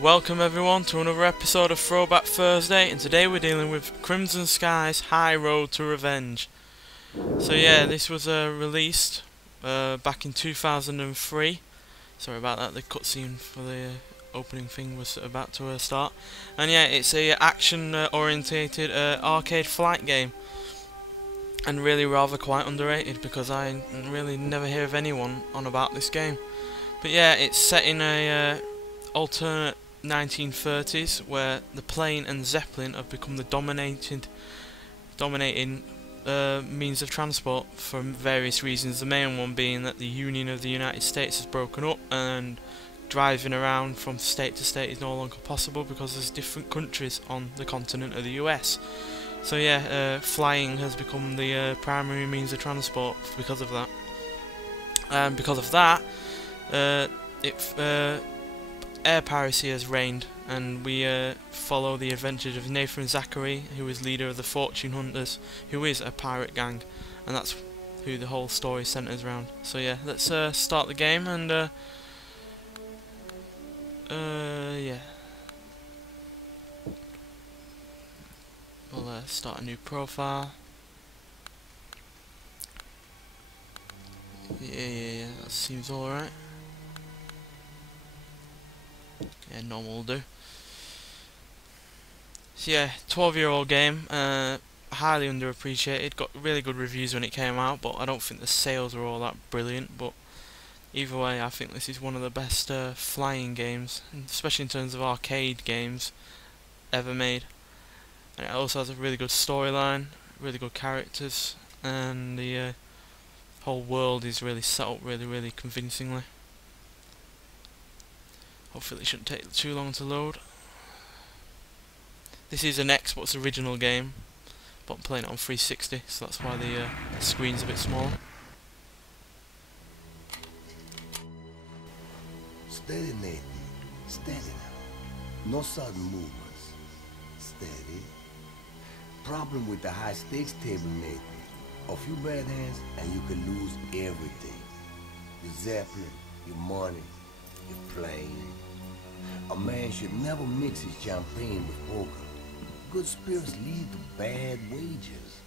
Welcome everyone to another episode of Throwback Thursday, and today we're dealing with Crimson Sky's High Road to Revenge. So yeah, this was released back in 2003. Sorry about that, the cutscene for the opening thing was about to start. And yeah, it's a action-orientated arcade flight game. And really rather quite underrated because I really never hear of anyone on about this game. But yeah, it's set in a alternate 1930s where the plane and zeppelin have become the dominating means of transport for various reasons. The main one being that the Union of the United States has broken up and driving around from state to state is no longer possible because there's different countries on the continent of the US. So yeah, flying has become the primary means of transport because of that. And because of that, air piracy has reigned, and we follow the adventures of Nathan Zachary, who is leader of the Fortune Hunters, who is a pirate gang, and that's who the whole story centres around. So yeah, let's start the game, and yeah, we'll start a new profile. Yeah, that seems alright. Yeah, normal will do. So yeah, 12-year-old game, highly underappreciated. Got really good reviews when it came out, but I don't think the sales were all that brilliant. But either way, I think this is one of the best flying games, especially in terms of arcade games, ever made. And it also has a really good storyline, really good characters, and the whole world is really set up really convincingly. Hopefully it shouldn't take too long to load. This is an Xbox original game, but I'm playing it on 360, so that's why the screen's a bit smaller. Steady, Nathan. Steady now. No sudden movements. Steady. Problem with the high stakes table, Nathan. A few bad hands and you can lose everything. Your zeppelin, your money, your plane. A man should never mix his champagne with poker. Good spirits lead to bad wages.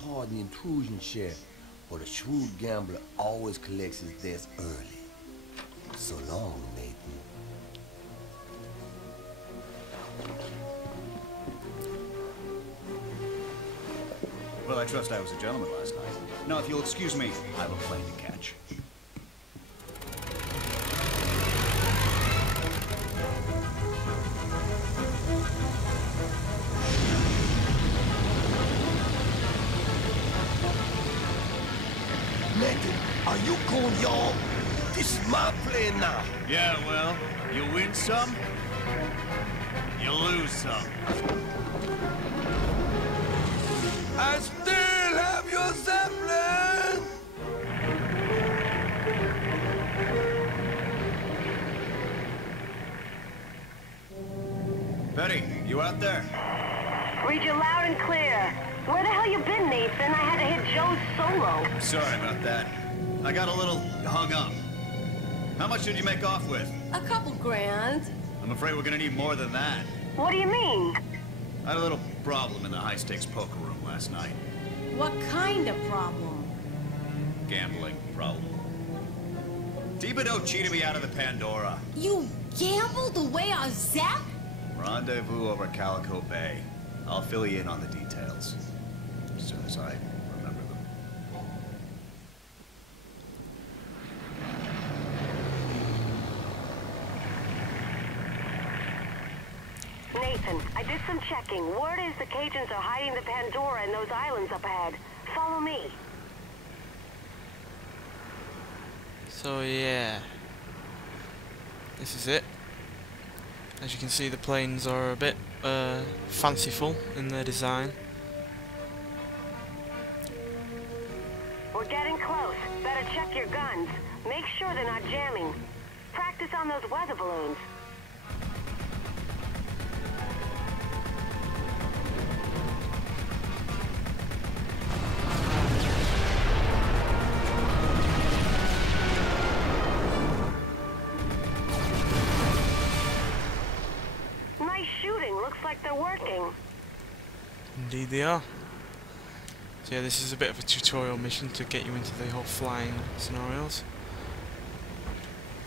Pardon the intrusion, Sheriff, but a shrewd gambler always collects his debts early. So long, Nathan. Well, I trust I was a gentleman last night. Now, if you'll excuse me, I have a plane to catch. Nathan, are you cool, y'all? This is my plane now. Yeah, well, you win some, you lose some. I still have your zeppelin! Betty, you out there? Read you loud and clear. Where the hell you been, Nathan? I had to hit Joe's solo. Sorry about that. I got a little hung up. How much did you make off with? A couple grand. I'm afraid we're gonna need more than that. What do you mean? I had a little problem in the high-stakes poker room last night. What kind of problem? Gambling problem. Thibodeau cheated me out of the Pandora. You gambled away our Zap? Rendezvous over Calico Bay. I'll fill you in on the details as soon as I remember them. Nathan, I did some checking. Word is the Cajuns are hiding the Pandora in those islands up ahead. Follow me. So yeah, this is it. As you can see, the planes are a bit fanciful in their design. We're getting close. Better check your guns. Make sure they're not jamming. Practice on those weather balloons. like they're working. Indeed they are. So yeah, this is a bit of a tutorial mission to get you into the whole flying scenarios.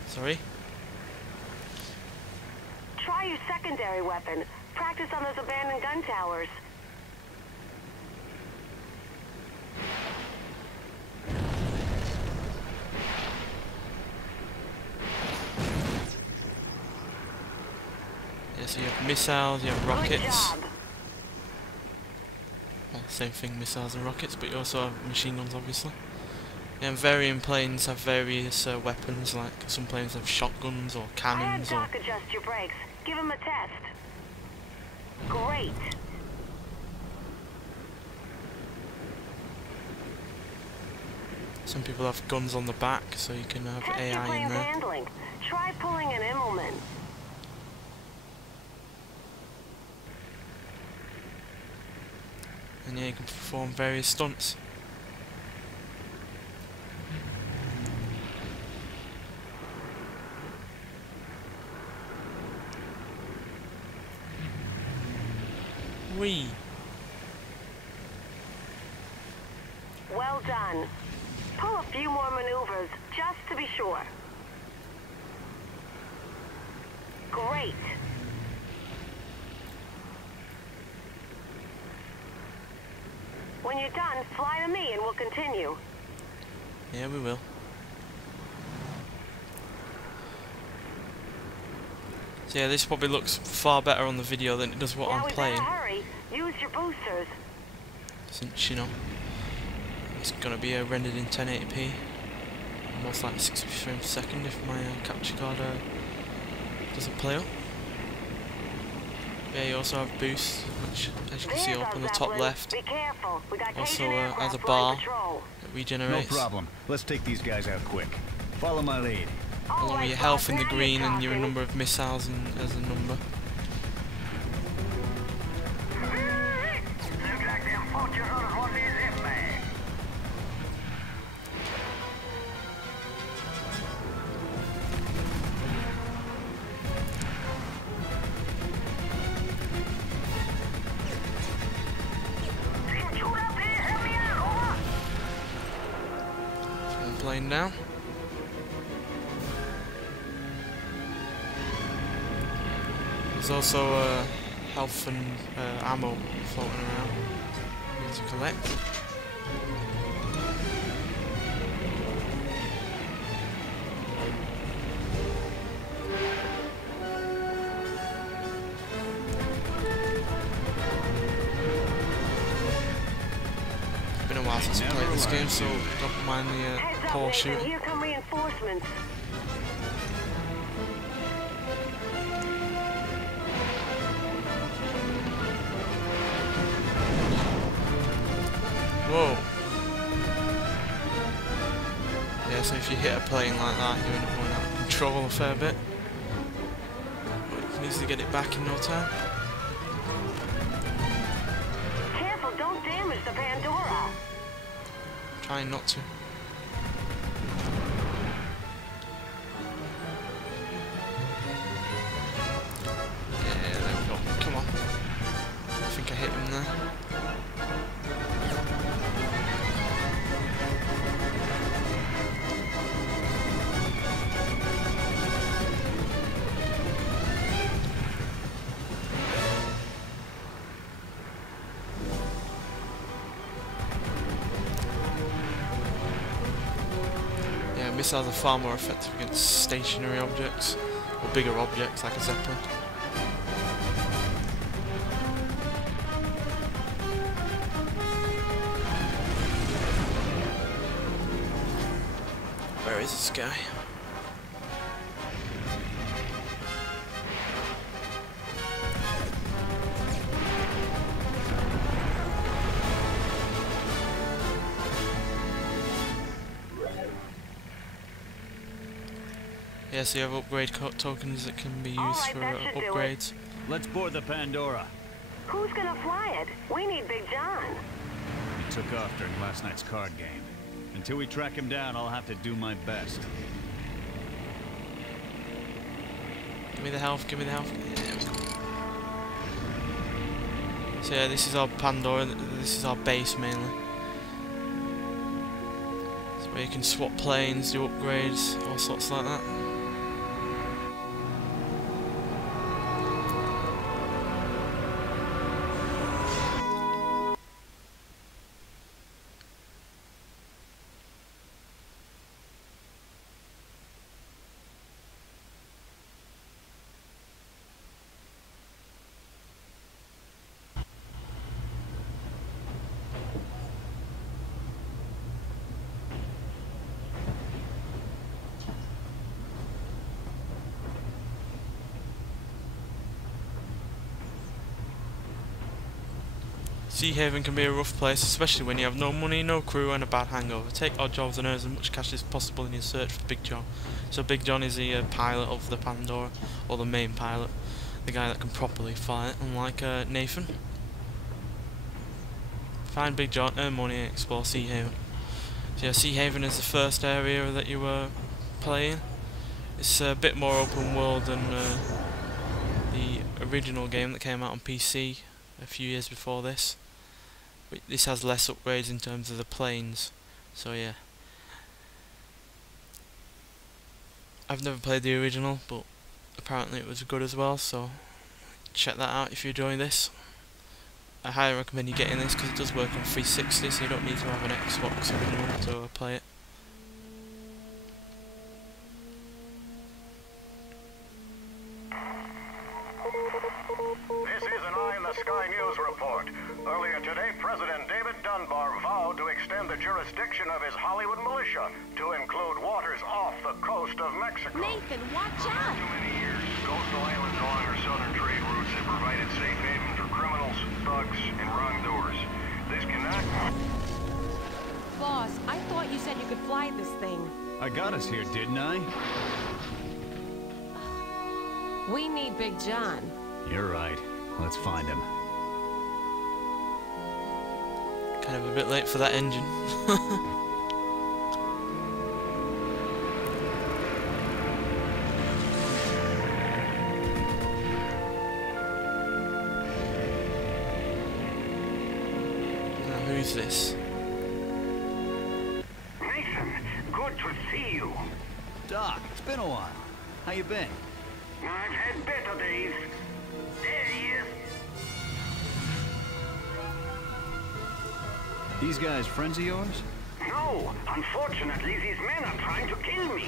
Sorry? Try your secondary weapon. Practice on those abandoned gun towers. Yeah, so you have missiles, you have Good rockets. job. Well, same thing, missiles and rockets, but you also have machine guns, obviously. Yeah, and varying planes have various weapons, like some planes have shotguns or I had cannons or... Doc adjust your brakes. Give him a test. Great. Some people have guns on the back, so you can have Test your AI in plane's there. handling. Try pulling an Immelman. And yeah, you can perform various stunts. Whee! Well done. Pull a few more maneuvers, just to be sure. Great. When you're done, fly to me and we'll continue. Yeah, we will. So yeah, this probably looks far better on the video than it does what Now I'm we playing. better hurry. Use your boosters. Since, you know, it's gonna be rendered in 1080p. Most likely 60 frames per second if my capture card doesn't play up. Yeah, you also have boost, which as you can see up on the top left, Be careful. We got also Cajun has a aircraft bar flying patrol. that No regenerates. problem. Let's take these guys out quick. Follow my lead. All Along right, with your health boss, in the now green you're and your talking. number of missiles as a number. Looks like them poachers on one of these airbags. Shoot up here, help me out, over. One plane down. There's also health and ammo floating around you need to collect. It's been a while since I played this game, so don't mind the Heads up, poor Nathan. shooting. Here come reinforcements. Whoa. Yeah, so if you hit a plane like that, you end up going out of control a fair bit. But you can easily get it back in no time. Careful, don't damage the Pandora. Trying not to. Yeah, there we go. Come on. I think I hit him there. Missiles are far more effective against stationary objects, or bigger objects like a Zeppelin. Where is this guy? Yeah, so you have upgrade tokens that can be used Alright, for that should do it. upgrades. Let's board the Pandora. Who's gonna fly it? We need Big John. He took off during last night's card game. Until we track him down, I'll have to do my best. Give me the health, give me the health. Yeah, there we go. So yeah, this is our Pandora, this is our base mainly. So where you can swap planes, do upgrades, all sorts like that. Sea Haven can be a rough place, especially when you have no money, no crew and a bad hangover. Take odd jobs and earn as much cash as possible in your search for Big John. So Big John is the pilot of the Pandora, or the main pilot, the guy that can properly fly it, unlike Nathan. Find Big John, earn money and explore Sea Haven. So yeah, Sea Haven is the first area that you were playing. It's a bit more open world than the original game that came out on PC a few years before this. This has less upgrades in terms of the planes, so yeah. I've never played the original, but apparently it was good as well, so check that out if you're enjoying this. I highly recommend you getting this because it does work on 360, so you don't need to have an Xbox original to play it. This is an Eye in the Sky News report. Earlier today, President David Dunbar vowed to extend the jurisdiction of his Hollywood militia to include waters off the coast of Mexico. Nathan, watch out! For too many years, coastal islands along our southern trade routes have provided safe haven for criminals, thugs, and wrongdoers. This cannot... Boss, I thought you said you could fly this thing. I got us here, didn't I? We need Big John. You're right. Let's find him. Kind of a bit late for that engine. Now who's this? Nathan, good to see you. Doc, it's been a while. How you been? I've had better days. There he is. These guys friends of yours? No, unfortunately, these men are trying to kill me.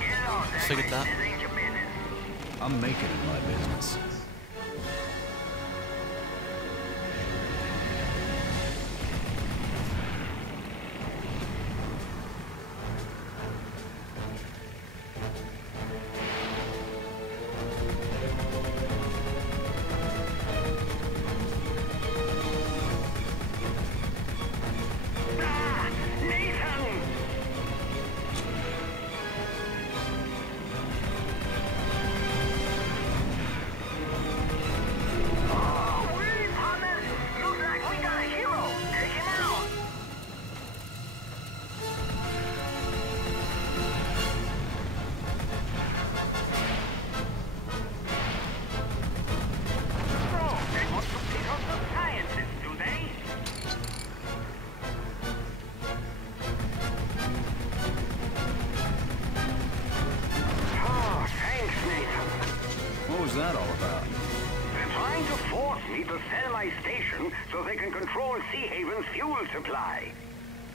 Hello, Figured that. This ain't your business. I'm making it my business. What was that all about? They're trying to force me to sell my station so they can control Sea Haven's fuel supply.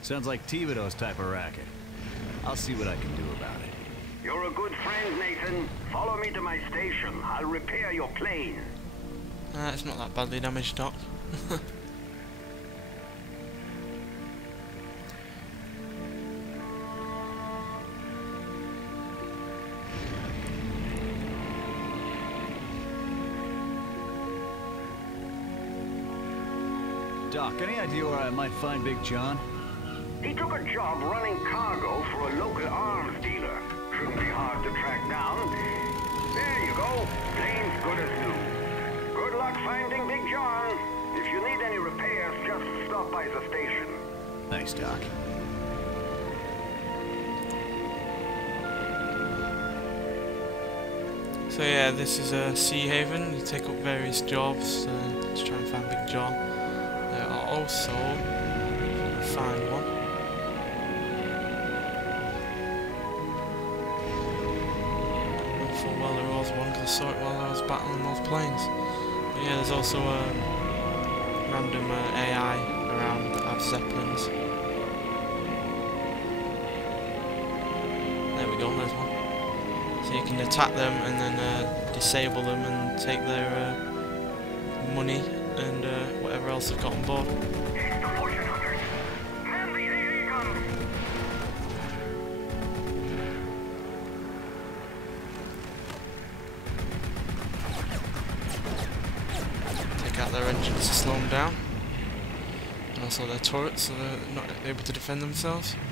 Sounds like Thibodeau's type of racket. I'll see what I can do about it. You're a good friend, Nathan. Follow me to my station. I'll repair your plane. It's not that badly damaged, Doc. Doc, any idea where I might find Big John? He took a job running cargo for a local arms dealer. Shouldn't be hard to track down. There you go. Plane's good as new. Good luck finding Big John. If you need any repairs, just stop by the station. Thanks, Doc. So yeah, this is Sea Haven. You take up various jobs. to try and find Big John. There are also, find one. Full well there was one, because I saw it while I was battling those planes. But yeah, there's also random AI around that have zeppelins. There we go, there's one. So you can attack them and then disable them and take their money and whatever else they've got on board. It's the fortune hunters. Man the AA guns. Take out their engines to slow them down. And also their turrets so they're not able to defend themselves. Man.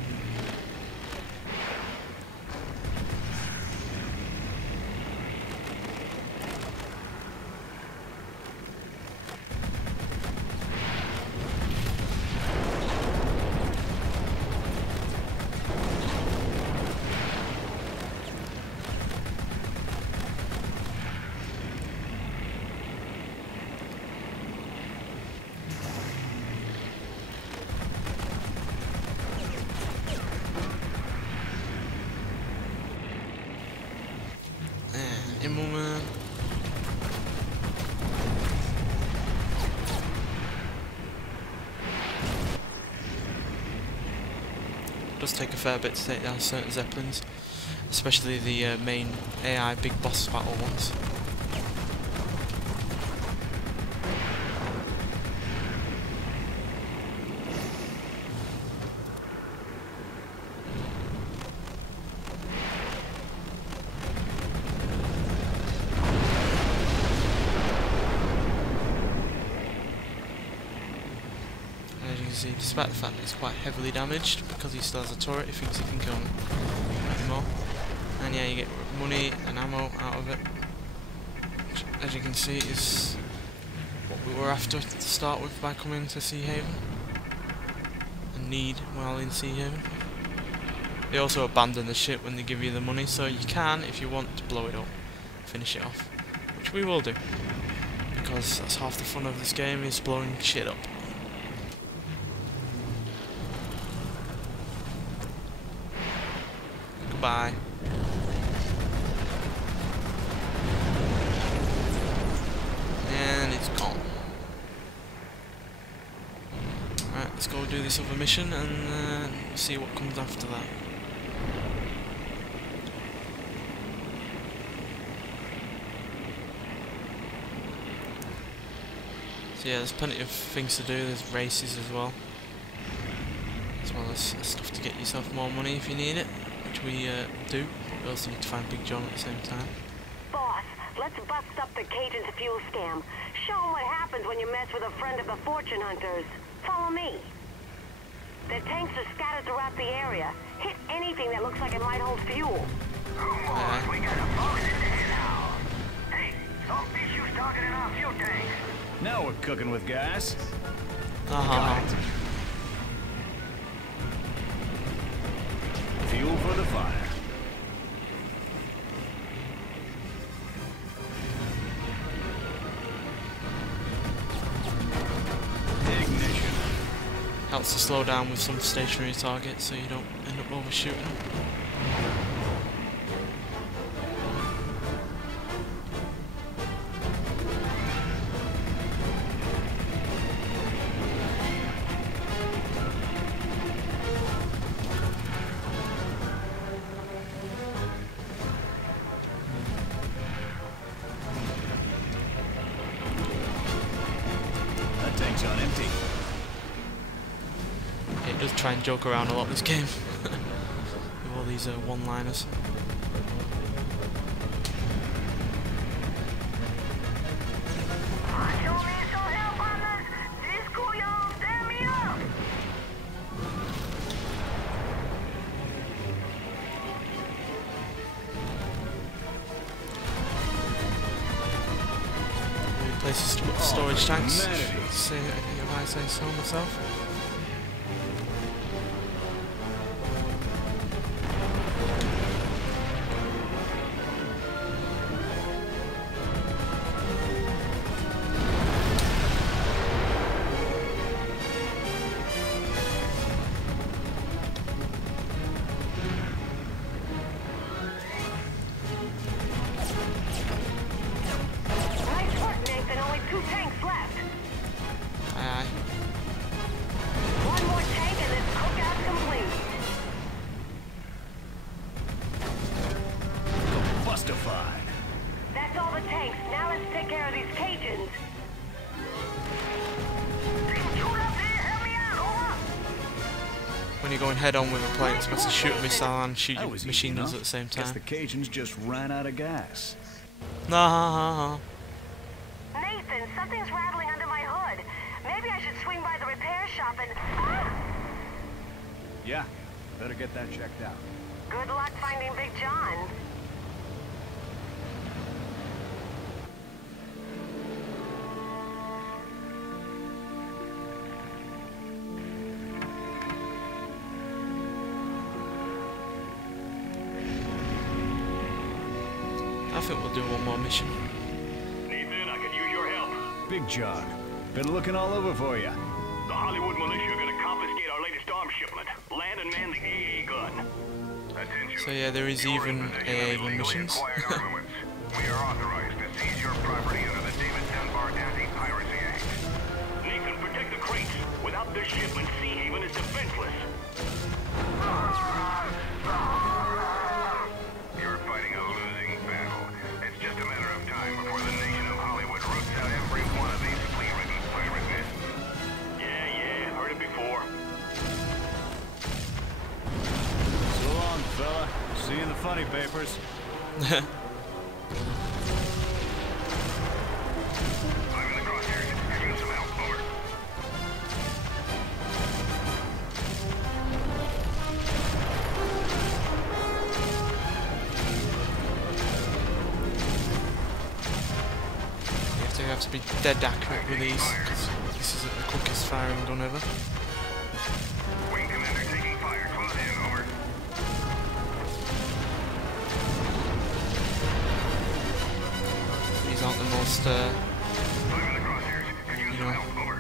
It does take a fair bit to take down certain zeppelins, especially the main AI big boss battle ones. See, despite the fact that he's quite heavily damaged, because he still has a turret, he thinks he can kill him anymore. And yeah, you get money and ammo out of it, which, as you can see, is what we were after to start with by coming to Sea Haven, and need while in Sea Haven. They also abandon the ship when they give you the money, so you can, if you want, to blow it up, finish it off, which we will do, because that's half the fun of this game, is blowing shit up. Bye. And it's gone. Alright, let's go do this other mission and see what comes after that. So yeah, there's plenty of things to do. There's races as well. As well as stuff to get yourself more money if you need it. Which we do, but we also need to find Big John at the same time. Boss, let's bust up the Cajun's fuel scam. Show them what happens when you mess with a friend of the fortune hunters. Follow me. The tanks are scattered throughout the area. Hit anything that looks like it might hold fuel. Come on, we got a box in there now. Hey, some issues targeting our fuel tanks. Now we're cooking with gas. Right. Fuel for the fire. Ignition. Helps to slow down with some stationary targets so you don't end up overshooting them. Tank's on empty. It does try and joke around a lot, this game. With all these one-liners. Places to put storage tanks. Say, if I say so myself. to take care of these Cajuns. When you're going head on with a plane, it's supposed to shoot a missile and shoot That your was machine easy guns enough. at the same Guess time. the Cajuns just ran out of gas. Nah. Nathan, something's rattling under my hood. Maybe I should swing by the repair shop and... Yeah, better get that checked out. Good luck finding Big John. I think we'll do one more mission. Nathan, I could use your help. Big John, been looking all over for you. The Hollywood militia are gonna confiscate our latest arms shipment. Land and man the AA gun. Attention. So yeah, there is even AA gun missions. We are authorized to seize your property under the David Dunbar Anti-Piracy Act. Nathan, protect the crates. Without this shipment, Sea Haven is defenseless. You're fighting a losing battle. It's just a matter of time before the nation of Hollywood roots out every one of these flea-ridden pirate nests. Yeah, heard it before. So long, fella. See you in the funny papers. I'm in the crosshairs. You're getting some help. Over. You have to be dead accurate with these, because this isn't the quickest firing gun ever. Wing commander taking fire. Close in. Over. These aren't the most, I'm in the crosshairs. You're getting you some know, help. Over.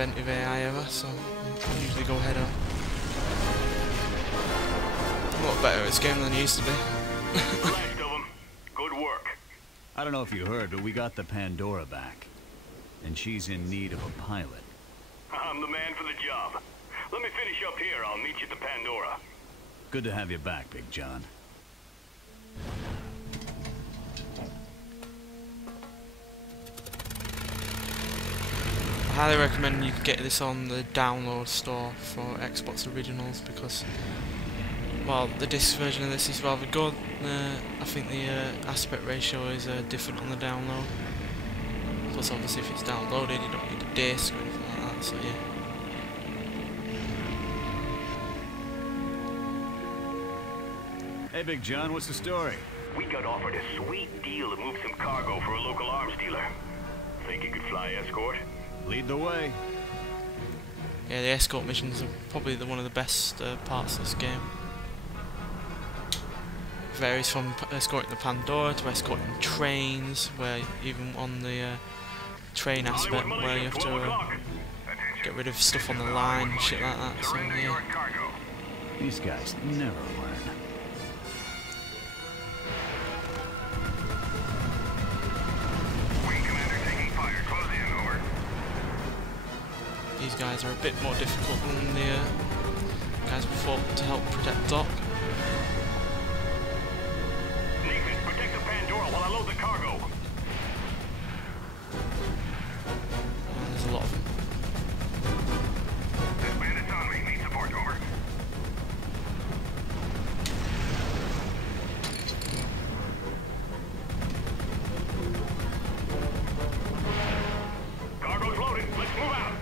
inventive AI ever, so I usually go head on. A lot better at this game than it used to be. Last of them. Good work. I don't know if you heard, but we got the Pandora back. And she's in need of a pilot. I'm the man for the job. Let me finish up here. I'll meet you at the Pandora. Good to have you back, Big John. I highly recommend you get this on the download store for Xbox Originals because, well, the disc version of this is rather good. I think the aspect ratio is different on the download. Plus, obviously, if it's downloaded, you don't need a disc or anything like that. So yeah. Hey, Big John, what's the story? We got offered a sweet deal to move some cargo for a local arms dealer. Think you could fly escort? Lead the way. Yeah, the escort missions are probably one of the best parts of this game. Varies from escorting the Pandora to escorting trains, where even on the train aspect, where you have to get rid of stuff on the line and shit like that. So yeah. These guys never learn. Wing commander taking fire. Close in. Over. These guys are a bit more difficult than the guys we fought to help protect Doc. Nathan, protect the Pandora while I load the cargo. There's a lot of them. This bandit's on me. Need support. Over. Cargo's loaded. Let's move out.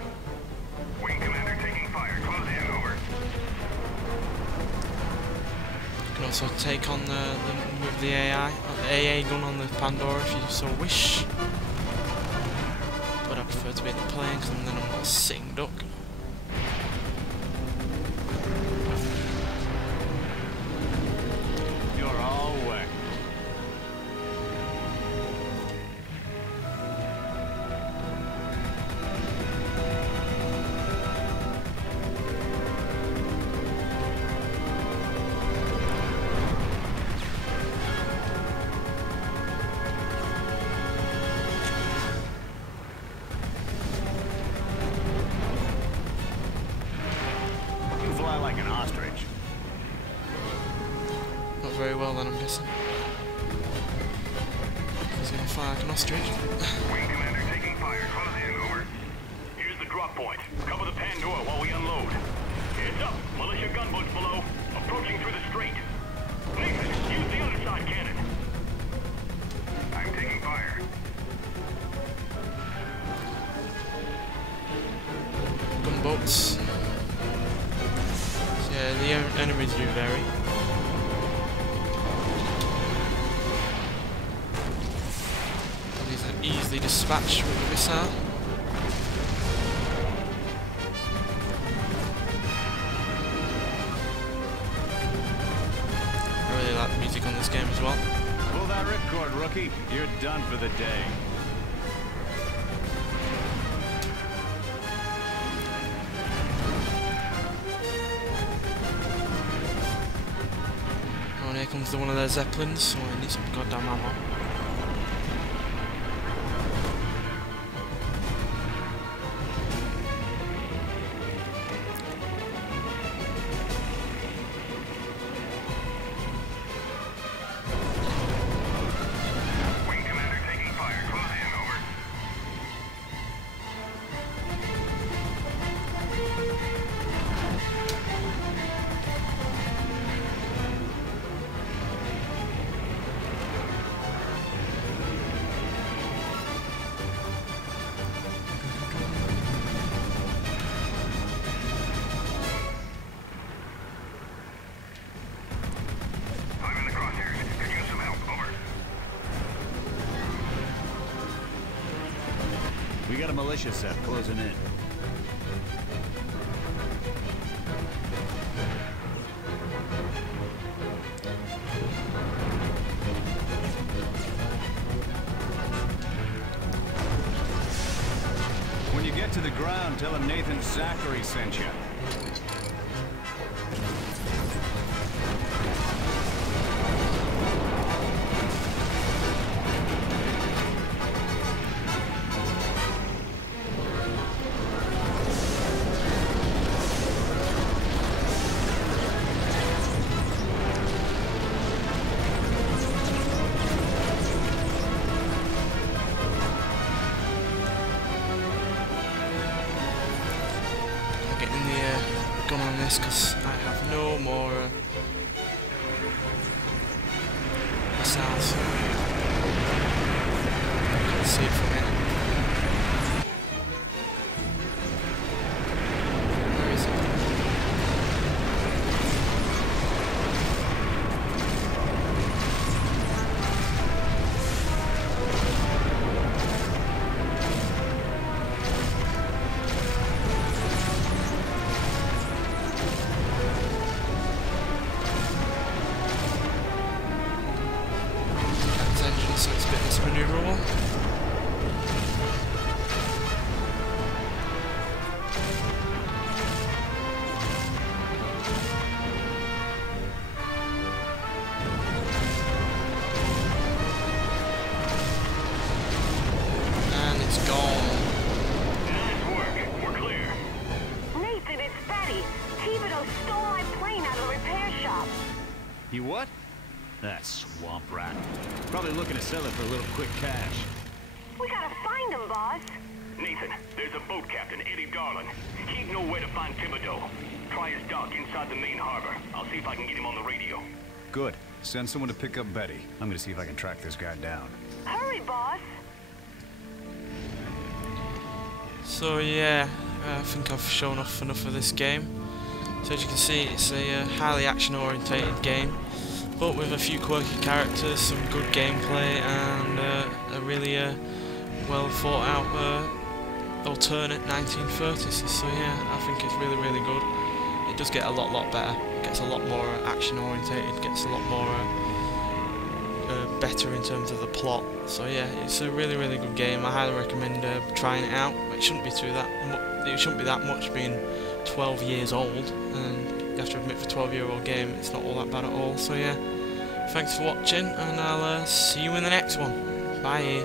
Wing commander taking fire. Close in. Over. You can also take on with the AI, the AA gun on the Pandora if you so wish. But I prefer to be in the plane because then I'm not sitting duck. You're all wet. You fly like an ostrich. Not very well then, I'm guessing. he's gonna fly like an ostrich. Wing commander taking fire. Close in, over. Here's the drop point. Cover the Pandora while we unload. Heads up. Militia gunboats below. Approaching through the strait. Nathan, use the other side cannon. I'm taking fire. Gunboats. So yeah, the enemies do vary. These are easily dispatched with a missile. I really like the music on this game as well. Pull that ripcord, rookie. You're done for the day. Oh, and here comes one of their Zeppelins, so I need some goddamn ammo. Wing commander taking fire. Close in, over. I'm in the crosshairs. Could use some help, over. We got a militia set closing in. When you get to the ground, tell him Nathan Zachary sent you. Getting the gun on this because I have no more missiles. Can't see it from here. Where is it? So it's a bit mismaneuverable. And it's gone. Nice work. We're clear. Nathan, it's Betty. Thibodeau stole my plane out of the repair shop. You what? That swamp rat. Probably looking to sell it for a little quick cash. We gotta find him, boss. Nathan, there's a boat captain, Eddie Darlin. He'd know where to find Thibodeau. Try his dock inside the main harbor. I'll see if I can get him on the radio. Good. Send someone to pick up Betty. I'm gonna see if I can track this guy down. Hurry, boss. So yeah, I think I've shown off enough of this game. So as you can see, it's a highly action-orientated game, but with a few quirky characters, some good gameplay, and a really well thought out alternate 1930s. So yeah, I think it's really good. It does get a lot better. It gets a lot more action-orientated. Gets a lot more better in terms of the plot. So yeah, it's a really good game. I highly recommend trying it out. It shouldn't be that much, being 12 years old, and you have to admit, for a 12-year-old game, it's not all that bad at all. So yeah, thanks for watching, and I'll see you in the next one. Bye.